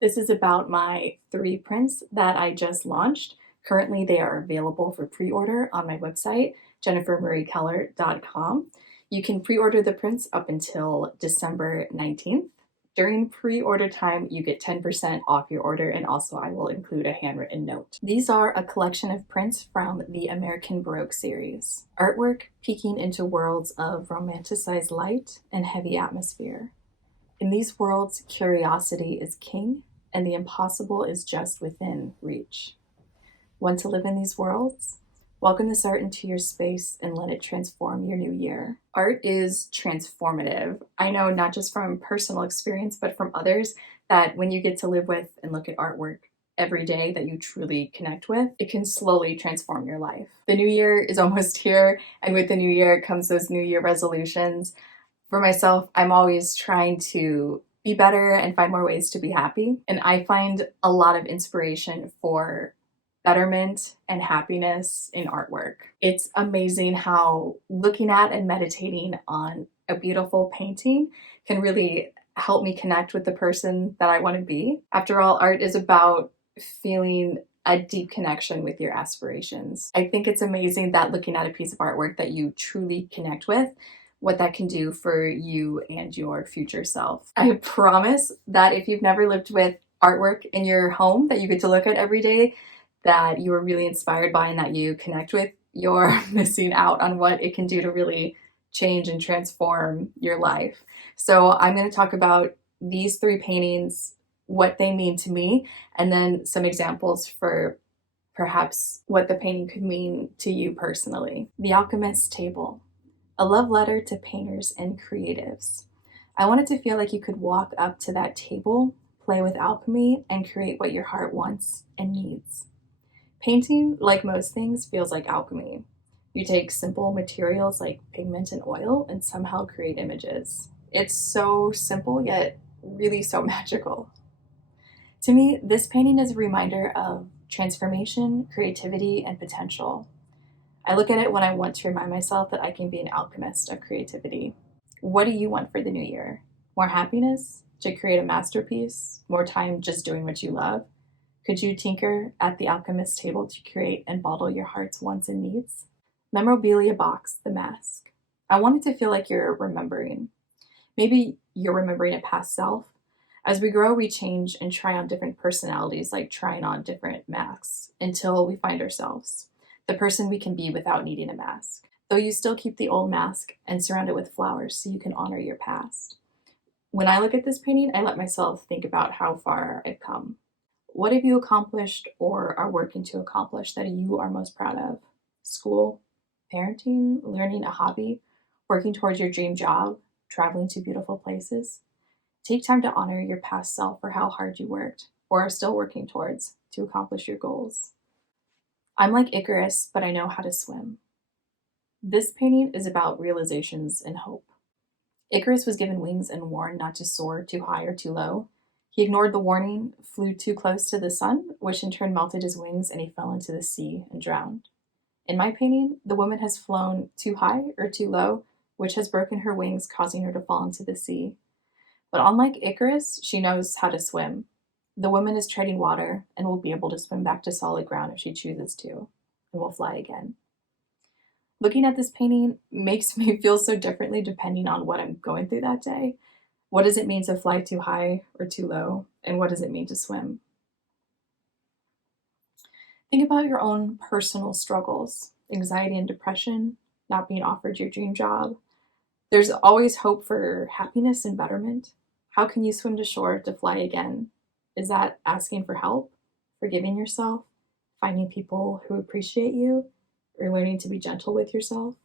This is about my 3 prints that I just launched. Currently, they are available for pre-order on my website, jennifermariekeller.com. You can pre-order the prints up until December 19th. During pre-order time, you get 10% off your order, and also I will include a handwritten note. These are a collection of prints from the American Baroque series. Artwork peeking into worlds of romanticized light and heavy atmosphere. In these worlds, curiosity is king, and the impossible is just within reach. Want to live in these worlds? Welcome this art into your space and let it transform your new year. Art is transformative. I know not just from personal experience, but from others, that when you get to live with and look at artwork every day that you truly connect with, it can slowly transform your life. The new year is almost here, and with the new year comes those new year resolutions. For myself, I'm always trying to be better and find more ways to be happy. And I find a lot of inspiration for betterment and happiness in artwork. It's amazing how looking at and meditating on a beautiful painting can really help me connect with the person that I want to be. After all, art is about feeling a deep connection with your aspirations. I think it's amazing that looking at a piece of artwork that you truly connect with, what that can do for you and your future self. I promise that if you've never lived with artwork in your home that you get to look at every day, that you are really inspired by and that you connect with, you're missing out on what it can do to really change and transform your life. So I'm going to talk about these 3 paintings, what they mean to me, and then some examples for perhaps what the painting could mean to you personally. The Alchemist Table. A love letter to painters and creatives. I wanted to feel like you could walk up to that table, play with alchemy, and create what your heart wants and needs. Painting, like most things, feels like alchemy. You take simple materials like pigment and oil and somehow create images. It's so simple, yet really so magical. To me, this painting is a reminder of transformation, creativity, and potential. I look at it when I want to remind myself that I can be an alchemist of creativity. What do you want for the new year? More happiness? To create a masterpiece? More time just doing what you love? Could you tinker at the Alchemist table to create and bottle your heart's wants and needs? Memorabilia Box, the mask. I want it to feel like you're remembering. Maybe you're remembering a past self. As we grow, we change and try on different personalities, like trying on different masks, until we find ourselves, the person we can be without needing a mask. Though you still keep the old mask and surround it with flowers so you can honor your past. When I look at this painting, I let myself think about how far I've come. What have you accomplished or are working to accomplish that you are most proud of? School, parenting, learning a hobby, working towards your dream job, traveling to beautiful places? Take time to honor your past self for how hard you worked or are still working towards to accomplish your goals. I'm like Icarus, but I know how to swim. This painting is about realizations and hope. Icarus was given wings and warned not to soar too high or too low. He ignored the warning, flew too close to the sun, which in turn melted his wings, and he fell into the sea and drowned. In my painting, the woman has flown too high or too low, which has broken her wings, causing her to fall into the sea. But unlike Icarus, she knows how to swim. The woman is treading water and will be able to swim back to solid ground if she chooses to, and will fly again. Looking at this painting makes me feel so differently depending on what I'm going through that day. What does it mean to fly too high or too low? And what does it mean to swim? Think about your own personal struggles, anxiety and depression, not being offered your dream job. There's always hope for happiness and betterment. How can you swim to shore to fly again? Is that asking for help, forgiving yourself, finding people who appreciate you, or learning to be gentle with yourself?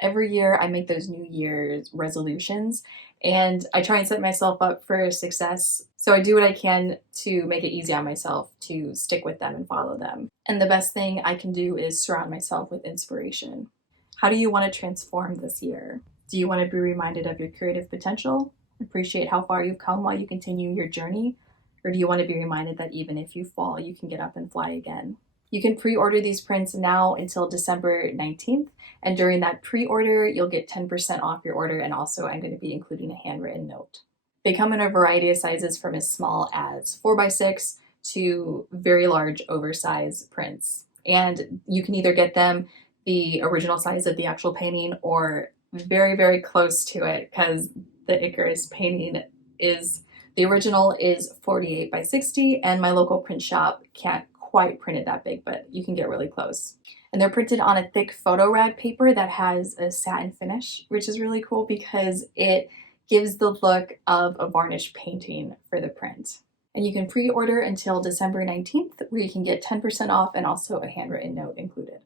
Every year I make those New Year's resolutions and I try and set myself up for success. So I do what I can to make it easy on myself to stick with them and follow them. And the best thing I can do is surround myself with inspiration. How do you want to transform this year? Do you want to be reminded of your creative potential? Appreciate how far you've come while you continue your journey? Or do you want to be reminded that even if you fall, you can get up and fly again? You can pre-order these prints now until December 19th. And during that pre-order, you'll get 10% off your order. And also I'm going to be including a handwritten note. They come in a variety of sizes from as small as 4x6 to very large oversized prints. And you can either get them the original size of the actual painting or very, very close to it, because the Icarus painting is, the original is 48 by 60, and my local print shop can't quite print it that big, but you can get really close. And they're printed on a thick photo rag paper that has a satin finish, which is really cool because it gives the look of a varnish painting for the print. And you can pre-order until December 19th, where you can get 10% off and also a handwritten note included.